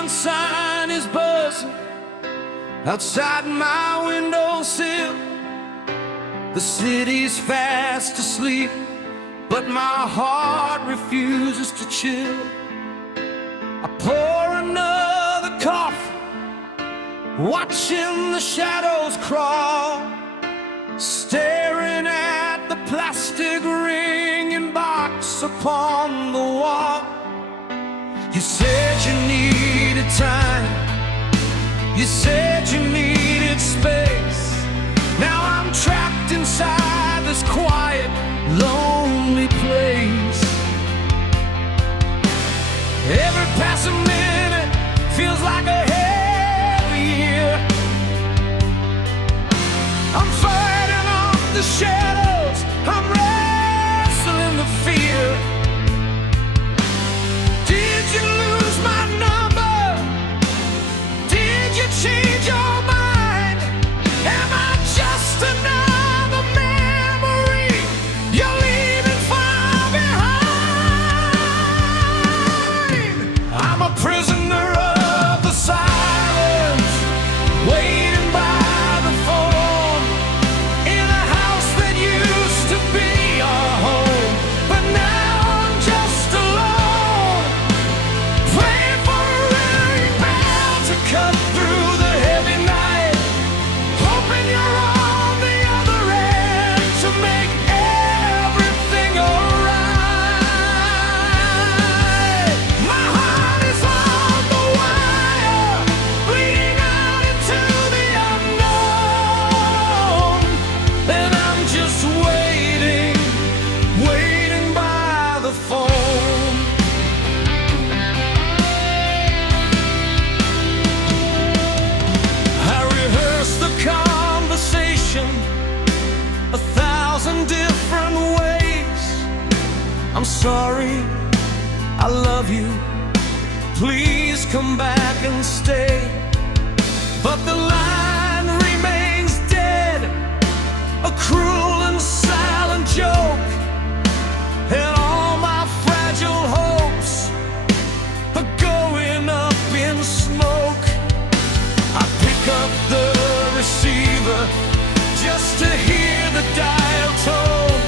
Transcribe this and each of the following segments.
neon sign is buzzing outside my windowsill. The city's fast asleep, but my heart refuses to chill. I pour another coffee, watching the shadows crawl, staring at the plastic ringing box upon the wall. You said you needed time, you said you needed space. Now I'm trapped inside this quiet, lonely place. Every passing minute feels like a heavy year. I'm fighting off the shadows, I'm wrestling the fear. Did you lose my number? Did you change your mind? Am I just another memory you're leaving far behind? I'm a prisoner of the silence, waiting by the phone, in a house that used to be our home. But now I'm just alone, praying for a ring bell to cut through the heavy night, hoping you're on the other end to make everything alright. My heart is on the wire, bleeding out into the unknown, and I'm just waiting, waiting by the phone. I rehearse the conversation 1,000 different ways. I'm sorry, I love you, please come back and stay. But the line remains dead, a cruel and silent joke, and all my fragile hopes are going up in smoke. I pick up the receiver just to hear the dial tone,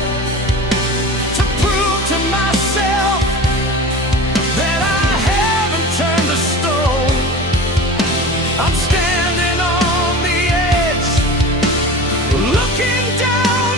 to prove to myself that I haven't turned to stone. I'm standing on the edge, looking down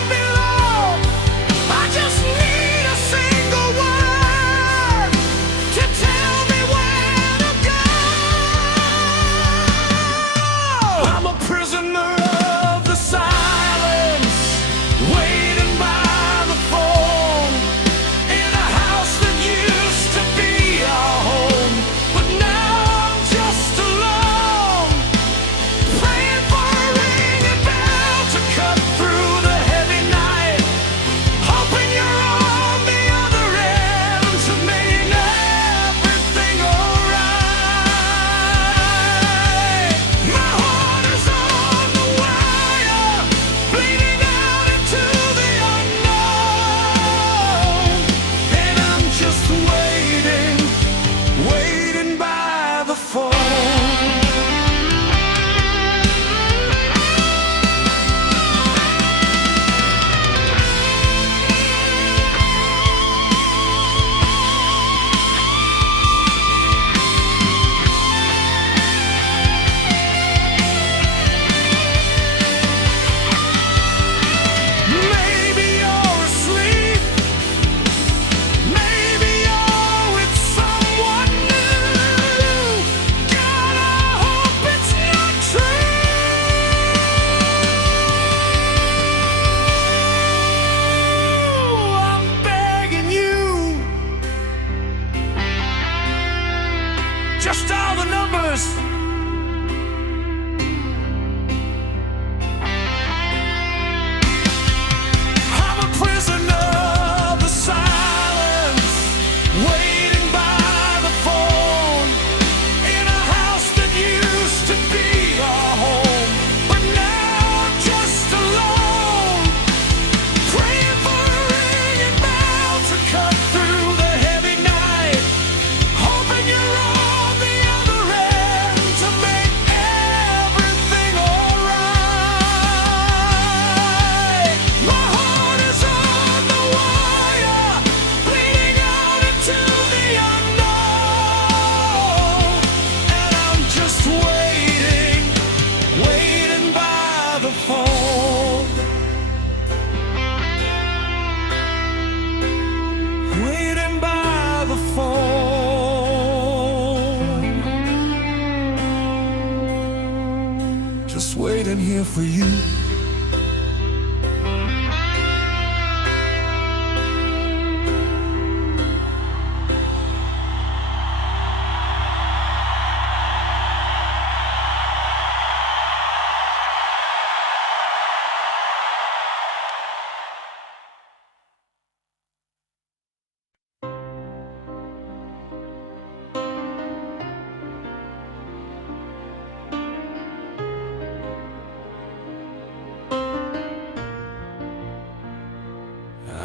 just waiting here for you.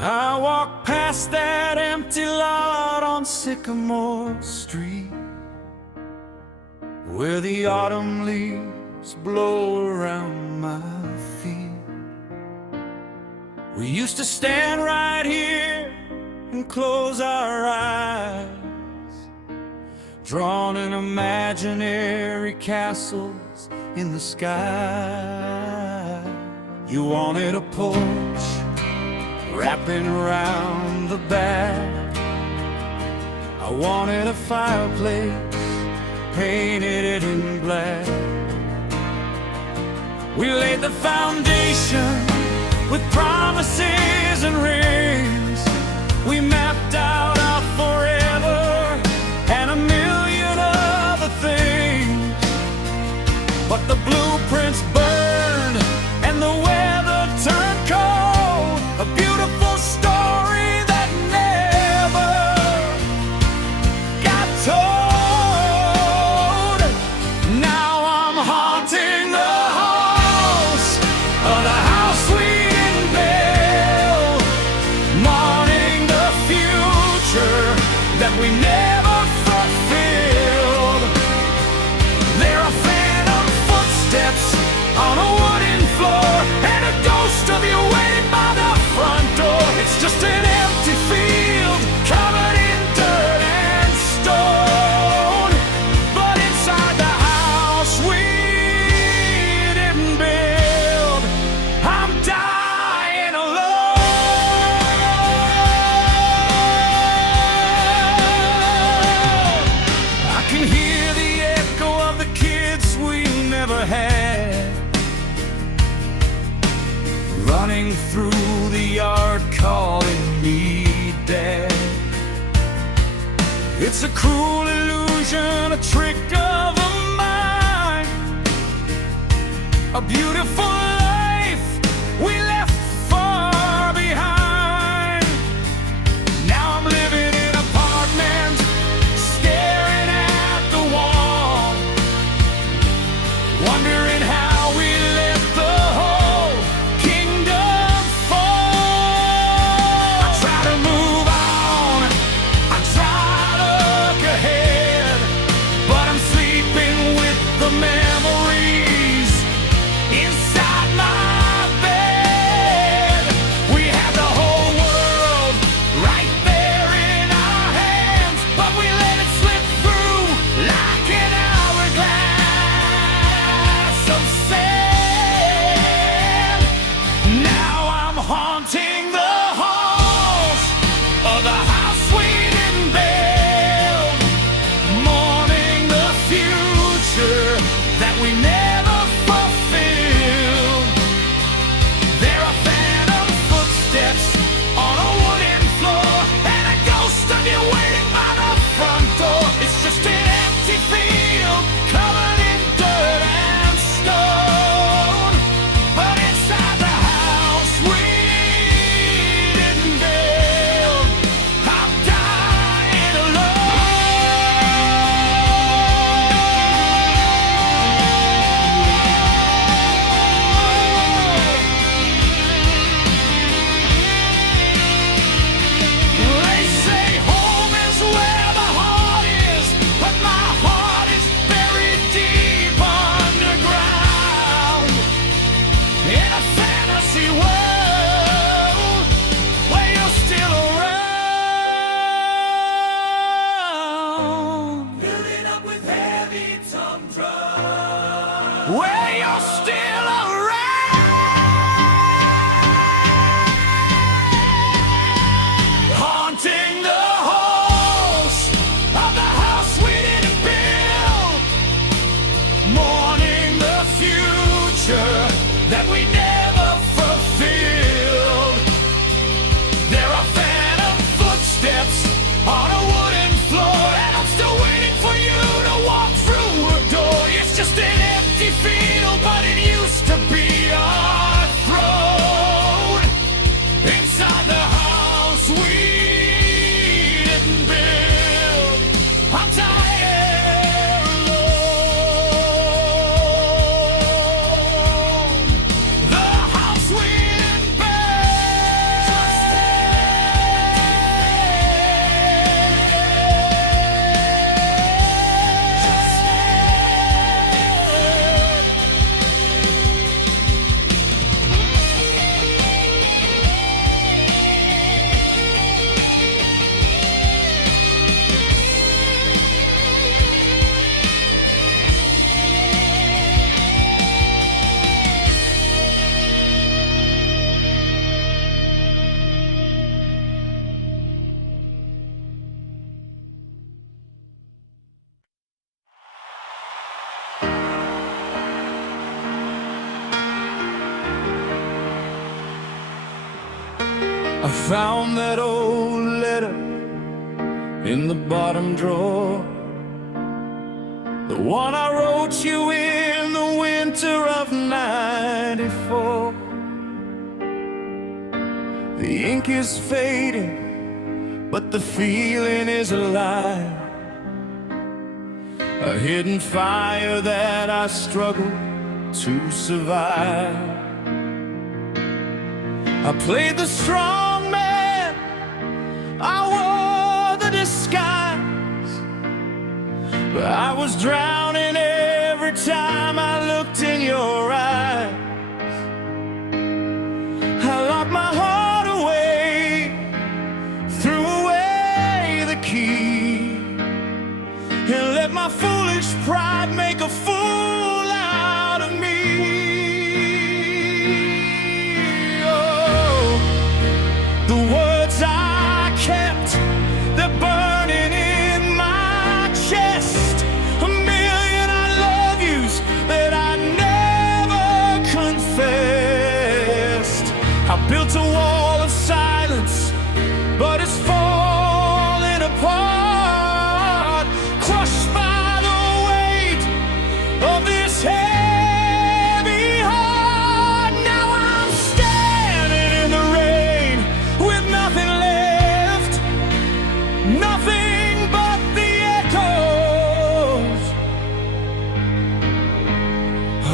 I walk past that empty lot on Sycamore Street, where the autumn leaves blow around my feet. We used to stand right here and close our eyes, drawn in imaginary castles in the sky. You wanted a porch wrapping around the back. I wanted a fireplace, painted it in black. We laid the foundation with promises and rings. We mapped out our forever and a million other things. But the blueprints burned and the weather turned cold. A beautiful story that never got told. Now I'm haunting the halls of the house we didn't build, mourning the future that we never fulfilled. There are phantom footsteps on a wooden floor, and a ghost of you waiting by the front door. It's just an empty field covered in dirt and stone. But inside the house we didn't build, I'm dying alone. I can hear the echo of the kids we never had, running through the yard calling me Dad. It's a cruel illusion, a trick of the mind, a beautiful life we left far behind. Now I'm living in an apartment, staring at the wall, wondering how we let the whole kingdom fall. I try to move on, I try to look ahead, but I'm sleeping with the memories inside my bed. We had the whole world right there in our hands, but we let it slip through like an hourglass of sand. Now I'm haunting the halls of the house we didn't build, mourning the future that we never fulfilled. There are phantom footsteps on a wooden floor, and a ghost of you waiting by the front door. It's just an empty field covered in dirt and stone. But inside the house we didn't build, I'm dying They say home is where the heart is, but my heart is buried deep underground, in a fantasy world where you're still around. Building up with heavy tongue drugs, where you're still around. Haunting the halls of the house we didn't build, mourning the future found that old letter in the bottom drawer, the one I wrote you in the winter of '94. The ink is fading, but the feeling is alive, a hidden fire that I struggle to survive. I played the strong man, I wore the disguise, but I was drowning every time I looked in your eyes. I locked my heart away, threw away the key, and let my foolish pride make a fool out of me. Oh, the words I kept, they're burning in my chest. A million I love yous that I never confessed. I built a wall of silence, but it's falling apart, crushed by the weight of this heavy heart. Now I'm standing in the rain with nothing left, nothing but the echoes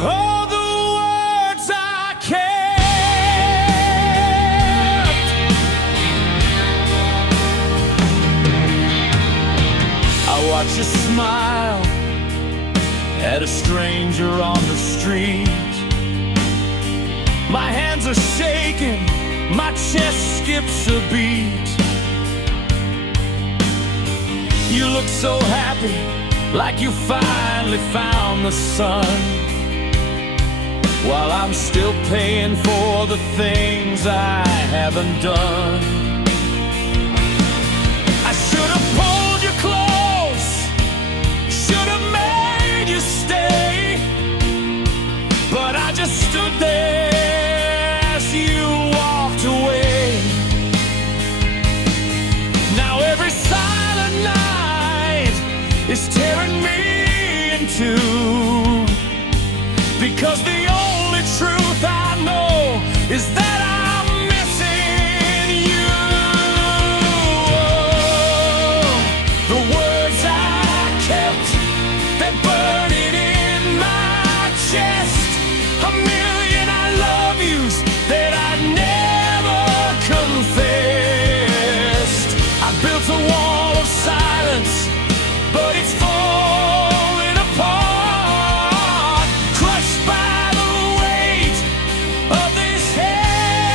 of the words I kept. I watch you smile at a stranger on the street. My hands are shaking, my chest skips a beat. You look so happy, like you finally found the sun, while I'm still paying for the things I haven't done. I should have pulled you close, should have made you stay, but I just stood there as you walked away. Now every silent night is tearing me in two, because the only truth I know is that I'm missing you. The words I kept, they're burning in my chest. A million I love yous that I never confessed. I built a wall of silence, but it's falling apart, crushed by the weight of this heavy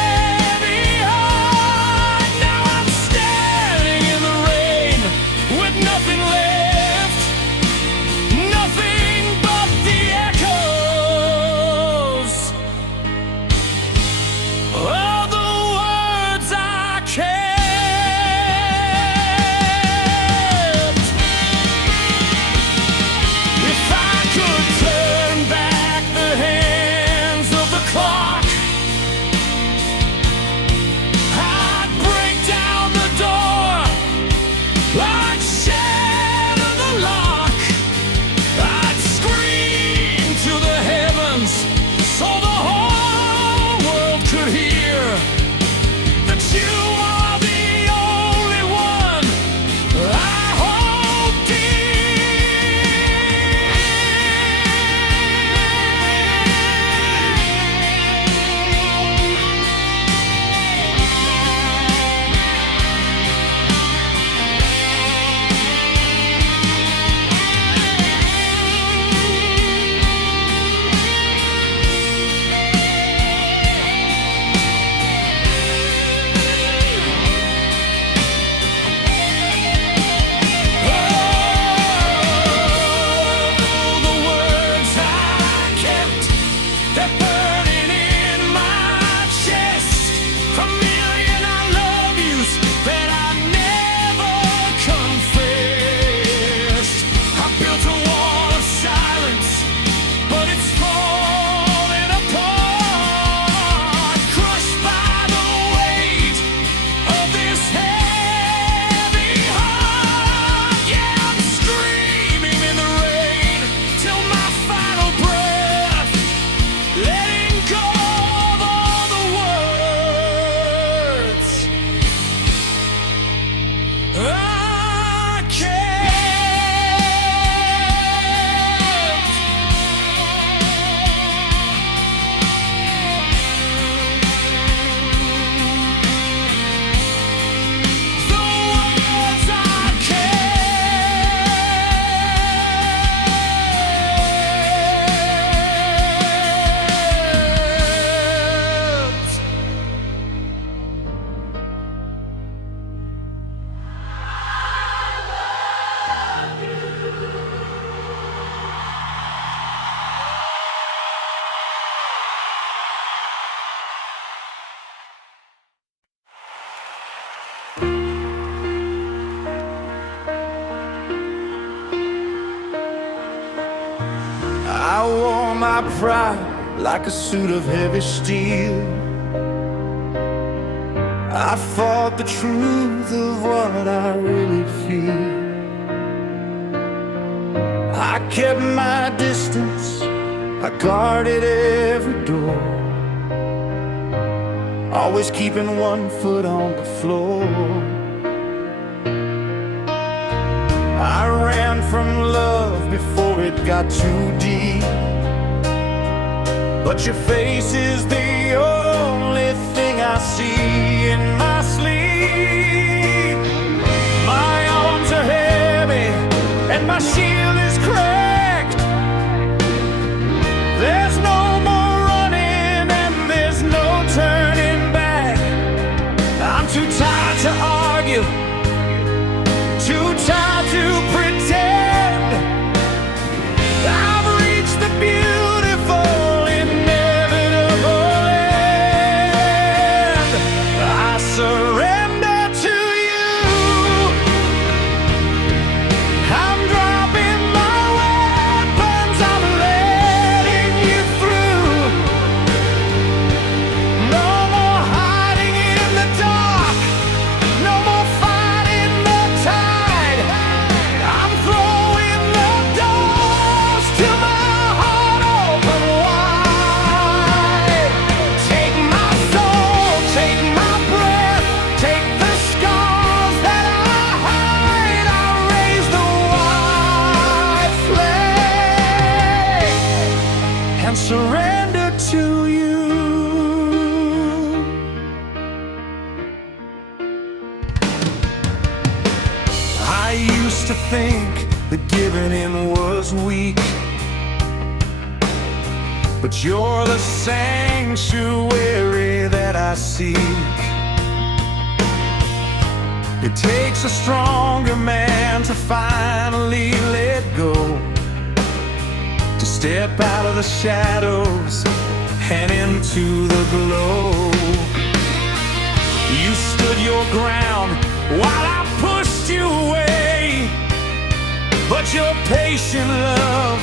I wore my pride like a suit of heavy steel. I fought the truth of what I really feel. I kept my distance, I guarded every door, always keeping one foot on the floor. I ran from love before it got too deep, but your face is the only thing I see in my sleep. My arms are heavy and my shield is cracked. There's no more running and there's no turning back. I'm too tired to argue, too tired to pretend. I've reached the beautiful, inevitable end. I surrender to you. I'm dropping my weapons, I'm letting you through. No more hiding in the dark, no more fighting the tide. I'm throwing the doors to my heart open wide. Take my soul, take my breath, take the scars that I hide. I raise the white flag and surrender to you. I used to think that giving in was weak, but you're the sanctuary that I seek. It takes a stronger man to finally let go, to step out of the shadows and into the glow. You stood your ground while I pushed you away, but your patient love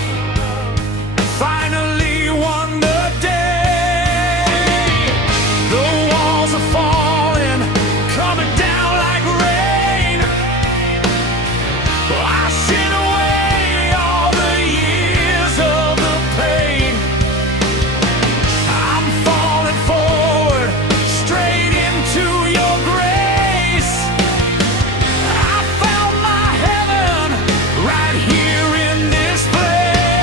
finally won the day. The walls are falling, coming down like rain. Washing away all the years of the pain. I'm falling forward, straight into your grace. I found my heaven right here in this place.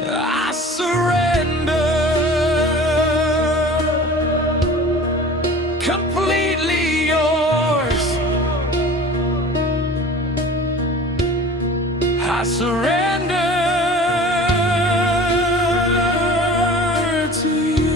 I surrender, completely yours. I surrender to you.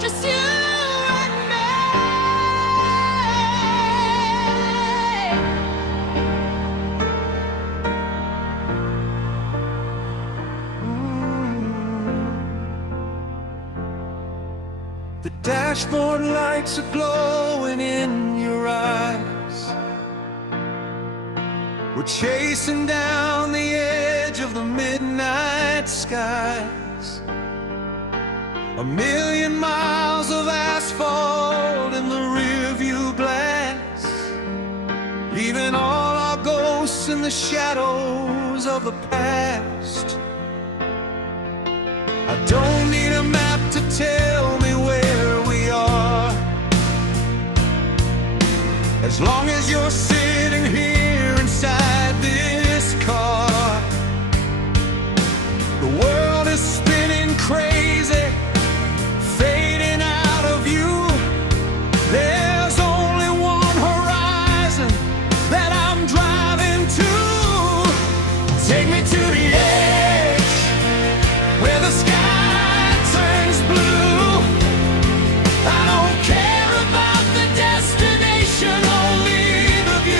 Just you and me. The dashboard lights are glowing in your eyes. We're chasing down the edge of the midnight skies. 1,000,000 miles of asphalt in the rearview glass, leaving all our ghosts in the shadows of the past. I don't need a map to tell me where we are, as long as you're sitting here inside this car. The world is spinning crazy, fading out of view. There's only one horizon that I'm driving to. Take me to the edge, where the sky turns blue. I don't care about the destination, only the view.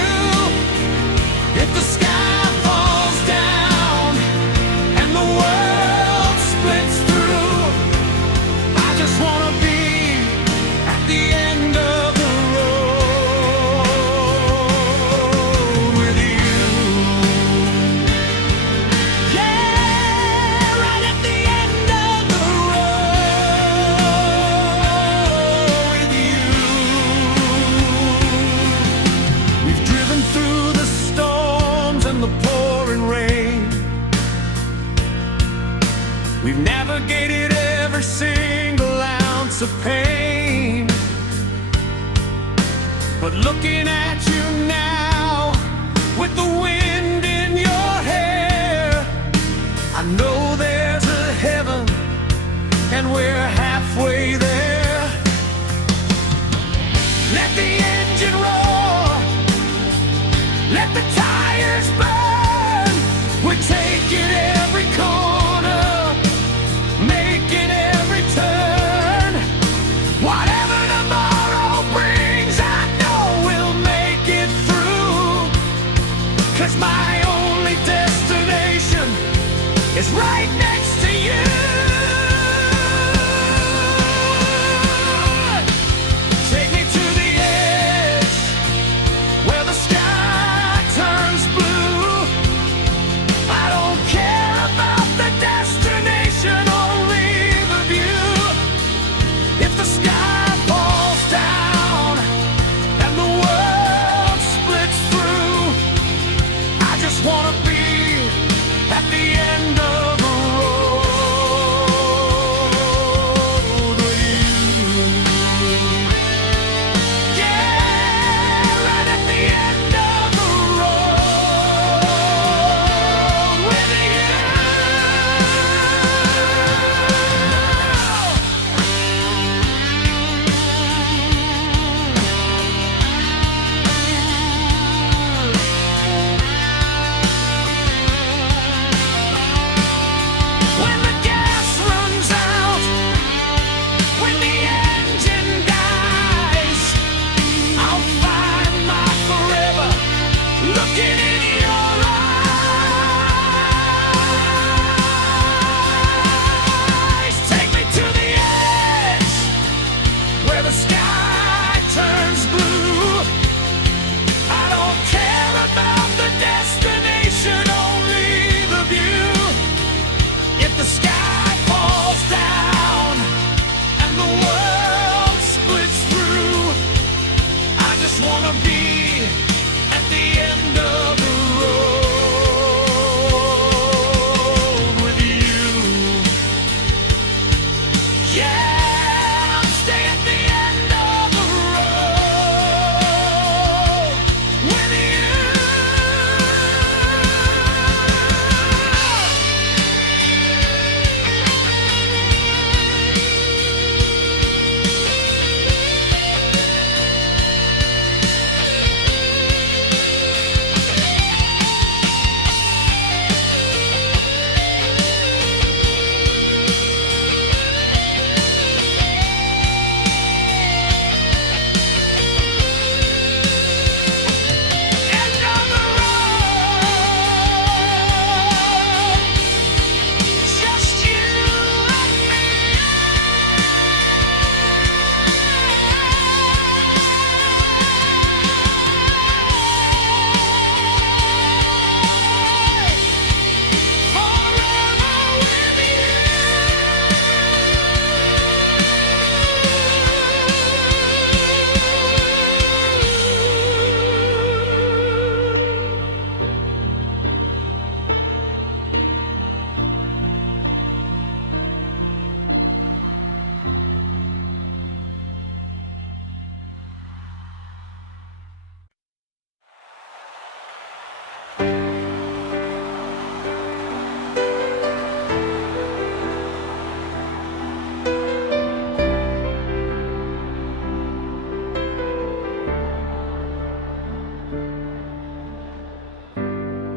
We've navigated every single ounce of pain, but looking at you now, with the wind in your hair, I know there's a heaven, and we're halfway there. Let the engine roar, let the tires burn. We're taking every corner, making every turn. Whatever tomorrow brings, I know we'll make it through. 'Cause my only destination is right next to you. Take me to the edge, where the sky turns blue. I don't care about the destination, only the view. If the sky falls down and the world splits through, I just wanna be at the end of the road with you. Yeah, right at the end of the road with you. When the gas runs out, when the engine dies, I'll find my forever looking in your eyes. Take me to the edge, where the sky turns blue. I don't care about the destination, only the view. If the sky falls down and the world splits through, I just wanna be at the end of the road with you. Yeah, I'll stay at the end of the road with you. End of the road, just you and me. Forever with you.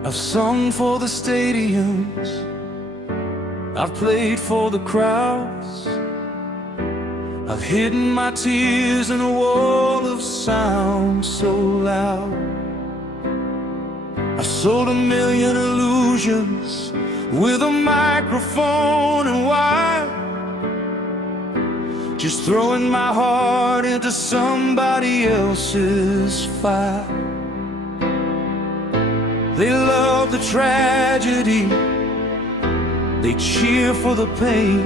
I've sung for the stadiums, I've played for the crowds, I've hidden my tears in a wall of sound so loud. I've sold 1,000,000 illusions with a microphone and wire, just throwing my heart into somebody else's fire. They love the tragedy, they cheer for the pain,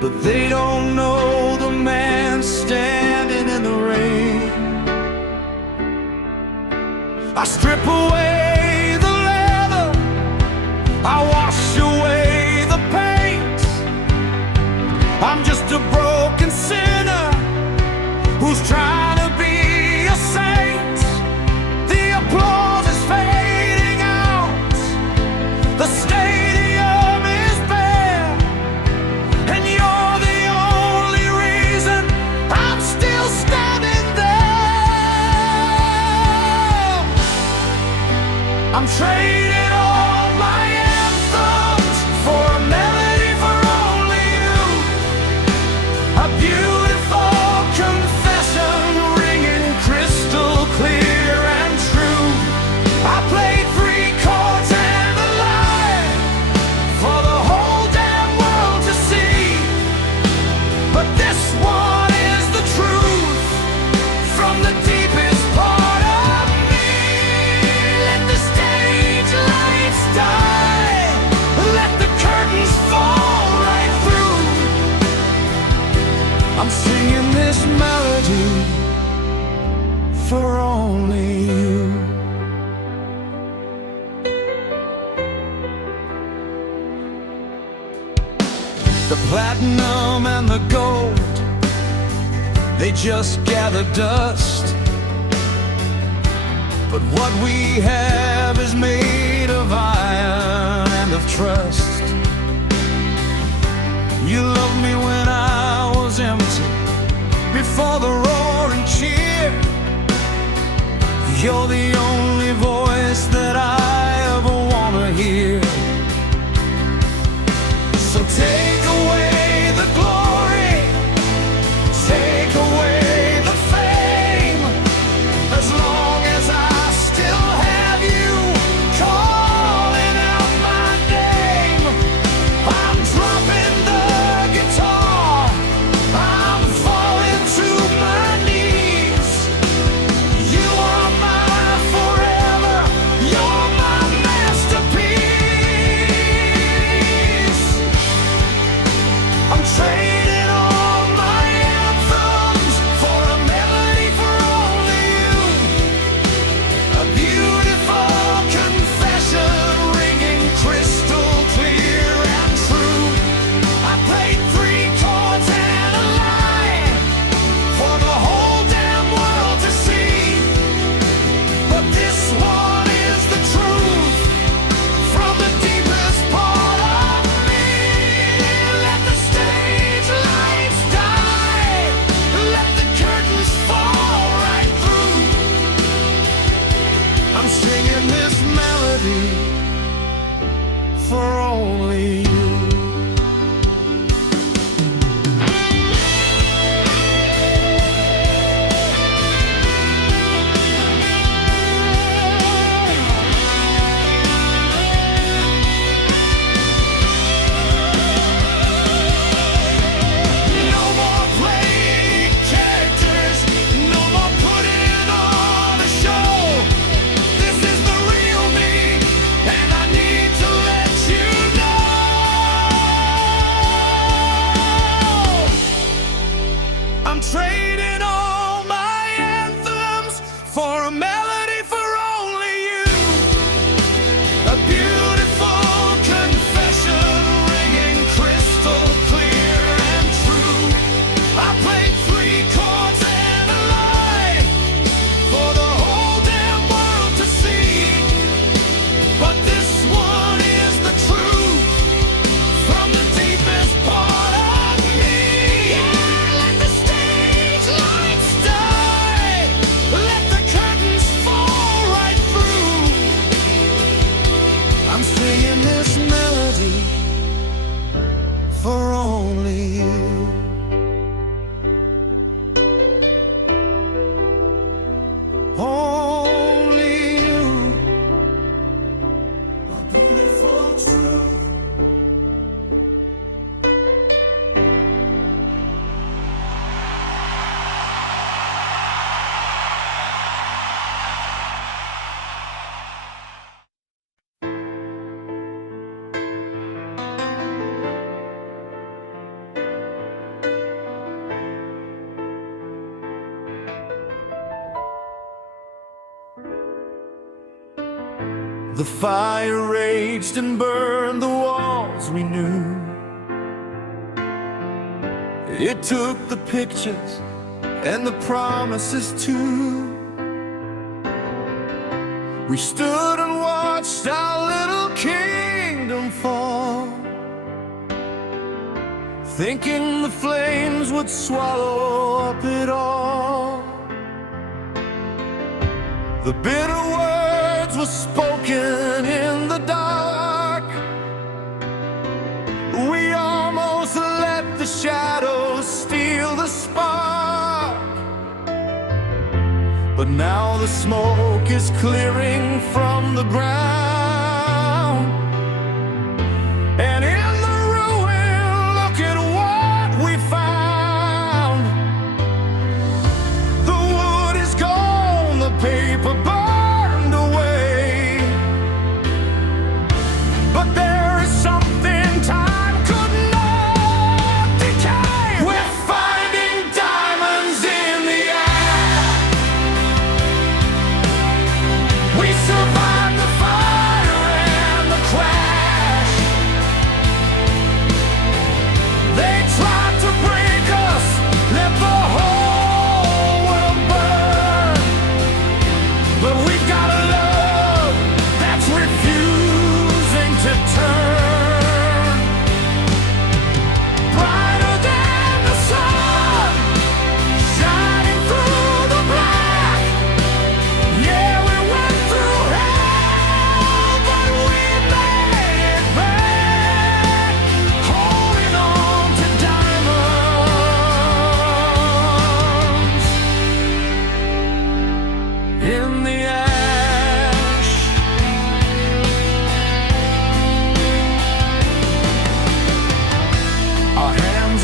but they don't know the man standing in the rain. I strip away the leather, I wash away the pain, I'm singing this melody for only you. The platinum and the gold, they just gather dust. But what we have is made of iron and of trust. You loved me when I was empty, before the roaring cheer. You're the only voice that I ever wanna hear. So take away the glory, take away the fame. As long as I still have you calling out my name, I'm dropping the guitar, I'm falling to my knees. You are my forever, you're my masterpiece. I'm trading all my anthems for a melody for only you. A beautiful confession ringing crystal clear and true. I played 3 chords and a line for the whole damn world to see. But this one is the truth from the deepest part of me. Let the stage lights die, let the curtains fall right through. I'm singing this melody for only you. No more playing characters, no more putting on a show. This is the real me, and I need to let you know. I'm trading all my anthems for a melody for only you. A beautiful confession ringing crystal clear and true. I played 3 chords and a line for the whole damn world to see. But this one is the truth from the deepest part of me. Yeah, let the stage lights die, let the curtains fall right through. I'm singing this melody for only you. Only you. A beautiful truth. The fire raged and burned the walls we knew. It took the pictures and the promises too. We stood and watched our little kingdom fall, thinking the flames would swallow up it all. The bitter words were spoken in the dark. We almost let the shadows steal the spark. But now the smoke is clearing from the ground, and in the ruin, look at what we found. The wood is gone, the paper burned away, but there is something time could not decay. We're finding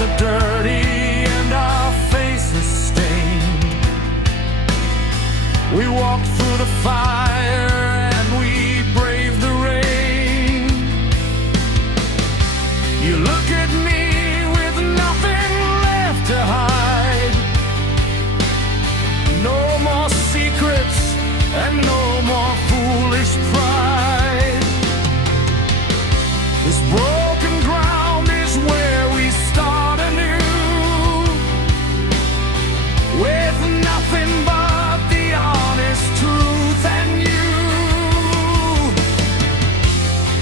are dirty and our faces stained. We walked through the fire and we braved the rain. You look at me with nothing left to hide. No more secrets and no more foolish pride. This broken ground is where we start anew, with nothing but the honest truth and you.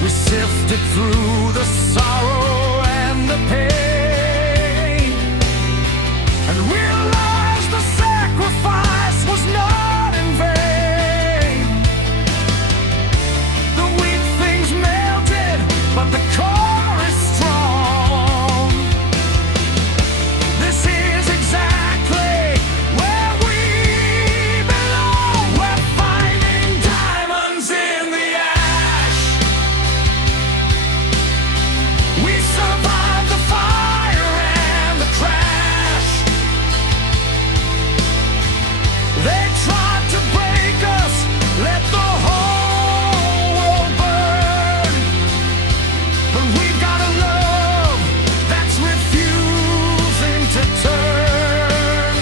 We sifted through the sorrow and the pain, and realized the sacrifice was not in vain. The weak things melted, but the core is strong. This is exactly where we belong. We're finding diamonds in the ash. We survived the fire and the crash. They tried to break us, let the whole world burn. But we've got a love that's refusing to turn.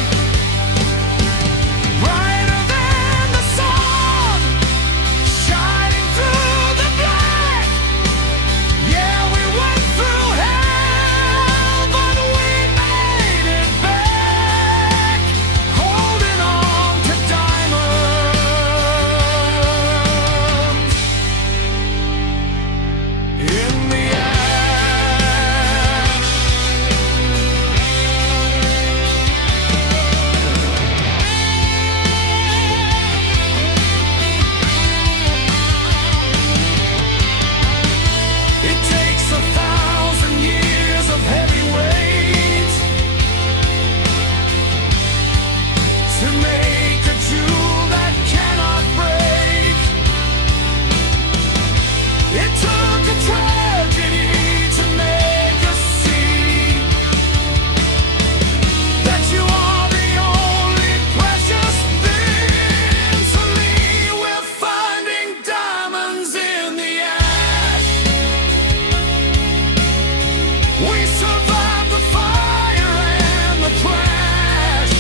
Brighter than the sun, shining through the black. Yeah, we went through hell, but we made it back. Holding on to diamonds in the ash. It takes 1,000 years of heavy weight to make a jewel that cannot break. It took a tragedy to make us see that you are the only precious thing. So Lee, we're finding diamonds in the ash. We survived the fire and the crash.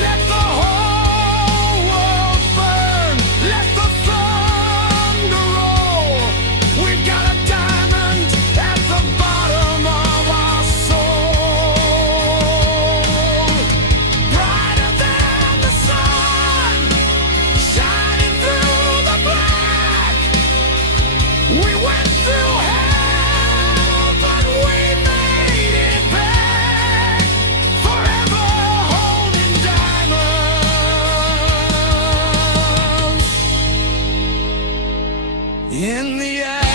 Let the whole world burn. Let the thunder roll. We've got a diamond at the bottom of our soul. Brighter than the sun, shining through the black. We went through hell, but we made it back. Forever holding diamonds in the ash.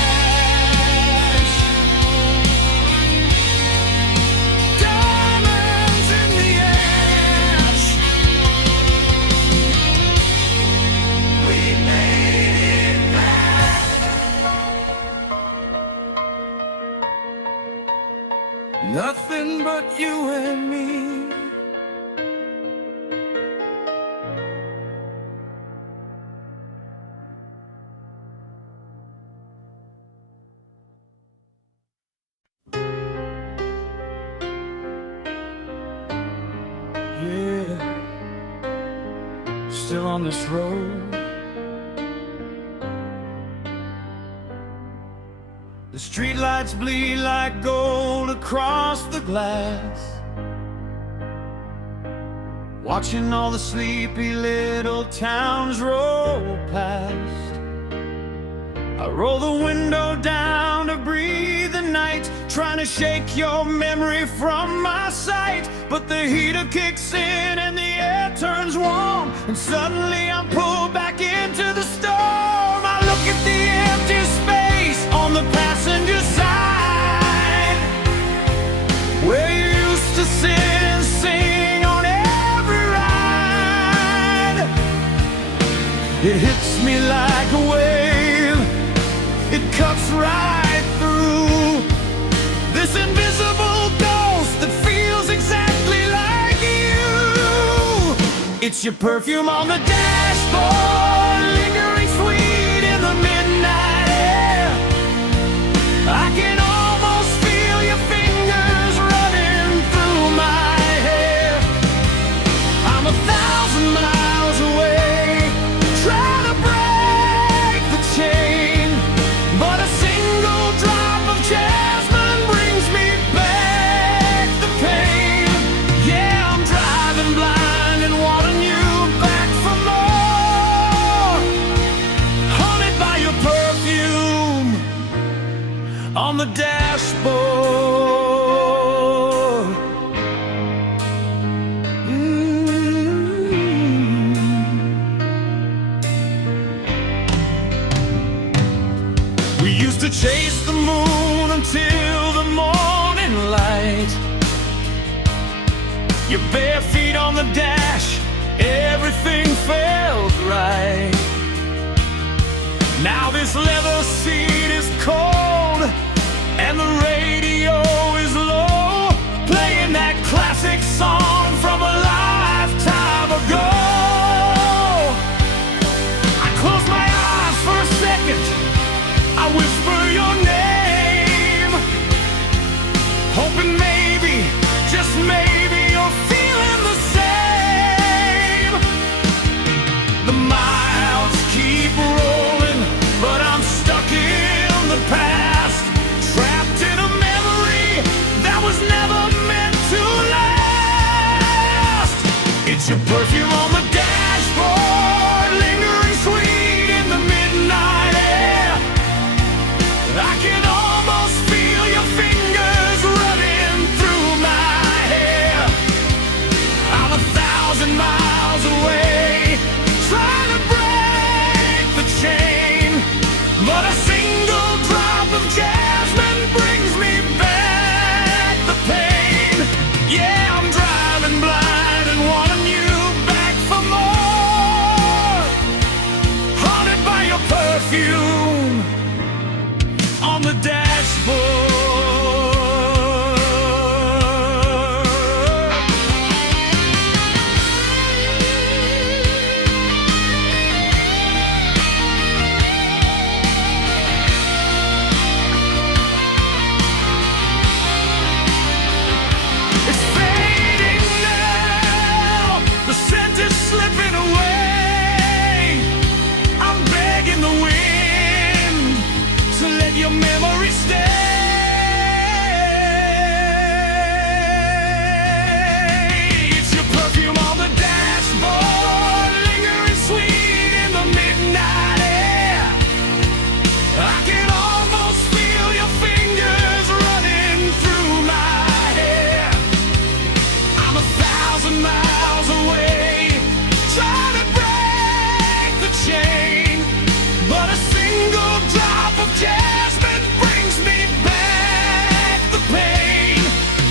Diamonds in the ash. We made it back. Nothing but you and me. Yeah, still on this road. The streetlights bleed like gold across the glass, watching all the sleepy little towns roll past. I roll the window down to breathe the night, trying to shake your memory from my sight. But the heater kicks in and the air turns warm, and suddenly I'm pulled back into the storm. I look at the empty space on the passenger side, where you used to sit and sing on every ride. It hits me like a wave, it cuts right through This invisible ghost that feels exactly like you. It's your perfume on the dashboard, lingering sweet in the midnight air. I can almost feel your fingers running through my hair. I'm 1,000 miles away, trying to break the chain, but a single drop of jasmine brings me back the pain. Yeah, I'm driving blind and wanting you back for more, haunted by your perfume on the dashboard. We used to chase the moon until the morning light. Your bare feet on the dash, everything felt right. Now this leather seat is cold and the radio is low, playing that classic song from a lifetime ago. I close my eyes for a second, I whisper your name, hoping maybe, just maybe, you're feeling the same. The miles keep rolling, but I'm stuck in the past, trapped in a memory that was never meant to last. It's your perfume on the dashboard, lingering sweet in the midnight air. I can almost feel your fingers running through my hair. I'm 1,000 miles away, trying to break the chain, but a single drop of jasmine brings me back the pain. Yeah, I'm driving blind and wanting you back for more, haunted by your perfume on the dashboard. It's fading now, the scent is slipping away. I'm begging the wind to let your memory stay. It's your perfume on the dashboard, lingering sweet in the midnight air. I can almost feel your fingers running through my hair. I'm 1,000 miles away, trying to break the chain, but a single drop of jasmine brings me back the pain.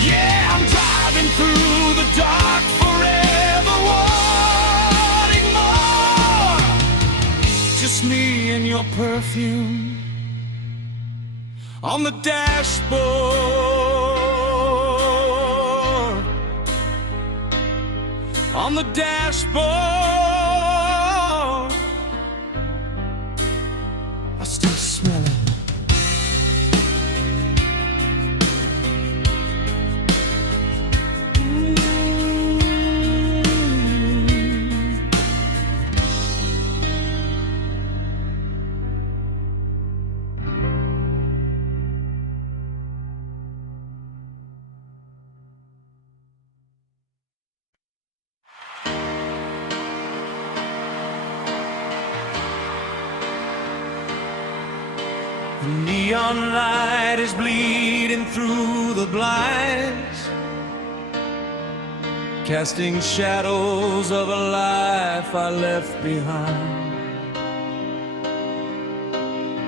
Yeah, I'm driving through the dark forever, wanting more. Just me and your perfume on the dashboard, on the dashboard. I still smell it. The neon light is bleeding through the blinds, casting shadows of a life I left behind.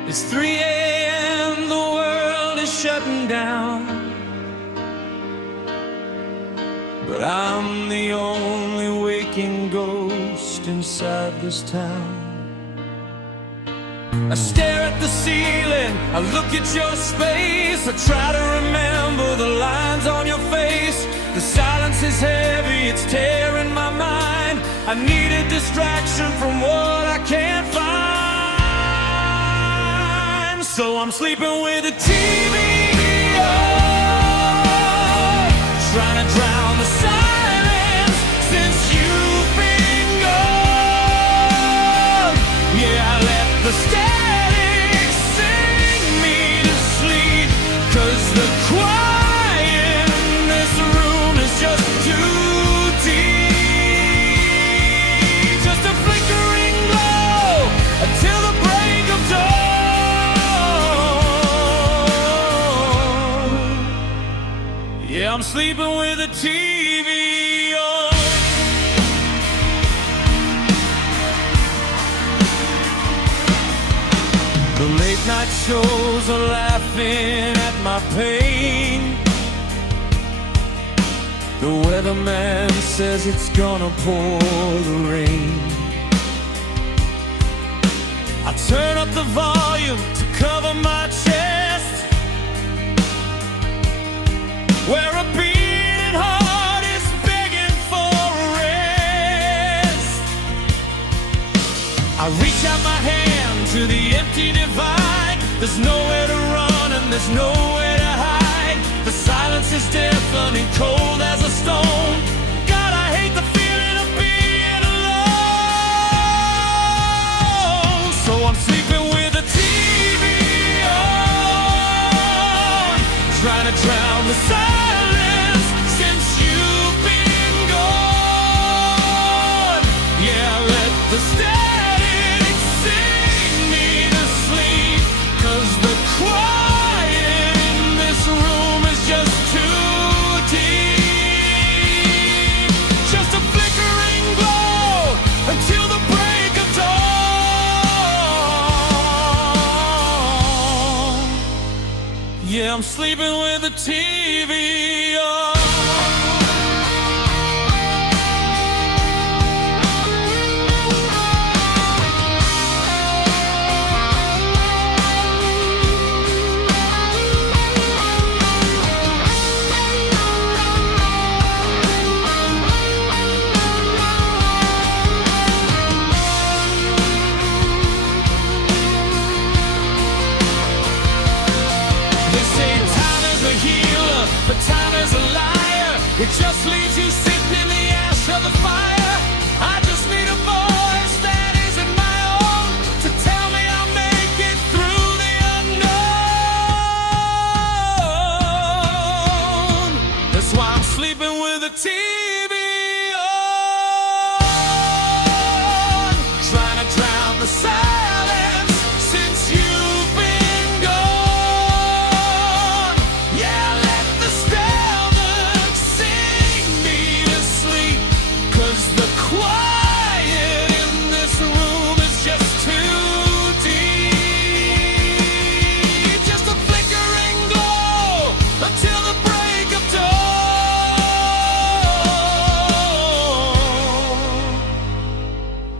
It's 3 a.m., the world is shutting down, but I'm the only waking ghost inside this town. I stare at the ceiling, I look at your space. I try to remember the lines on your face. The silence is heavy, it's tearing my mind. I need a distraction from what I can't find. So I'm sleeping with the TV on, trying to drown the silence since you've been gone. Yeah, I let the static sing me to sleep, 'cause the quiet in this room is just too deep. Just a flickering glow until the break of dawn. Yeah, I'm sleeping with the TV on. The late night shows are laughing at my pain. The weatherman says it's gonna pour the rain. I turn up the volume to cover my chest, where a beating heart is begging for rest. I reach out my hand to the empty divide. There's nowhere to run and there's nowhere to hide. The silence is deafening, cold as a stone. God, I hate the feeling of being alone. So I'm sleeping with the TV on, trying to drown the silence since you've been gone. Yeah, I let the static sing me to sleep, 'cause the quiet in this room is just too deep. Just a flickering glow until the break of dawn. Yeah, I'm sleeping with the TV on. But time is a liar, it just leaves you sitting in the ash of the fire. I just need a voice that isn't my own to tell me I'll make it through the unknown. That's why I'm sleeping with a TV on, trying to drown the silence since you've been gone. Yeah, the quiet in this room is just too deep. Just a flickering glow until the break of dawn.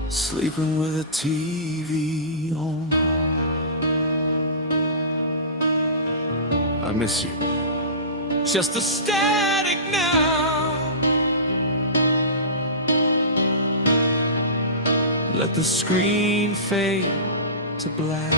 Sleeping with a TV on. I miss you. Just a static now. Let the screen fade to black.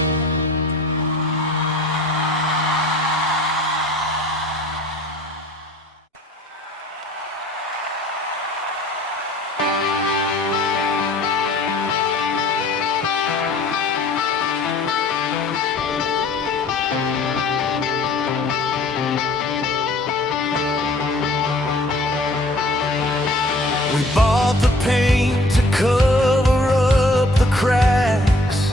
We bought the paint to cover up the cracks.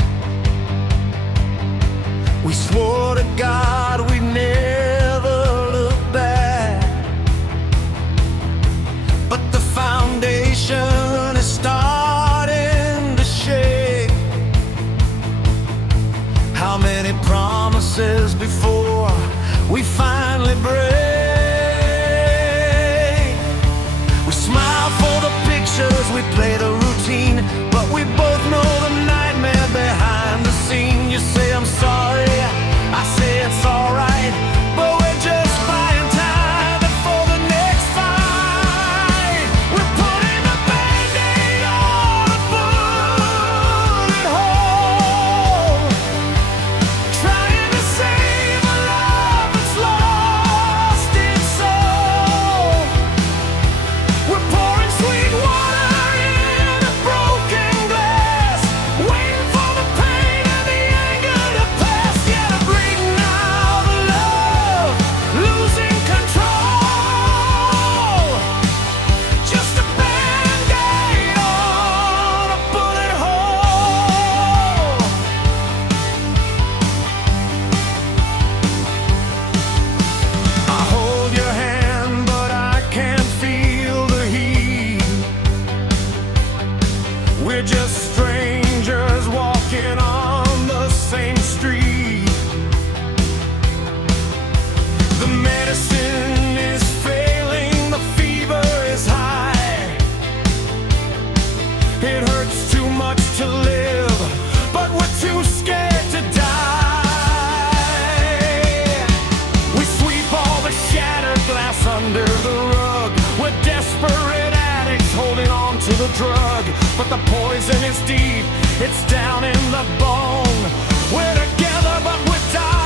drug, but the poison is deep. It's down in the bone. We're together, but we're dying.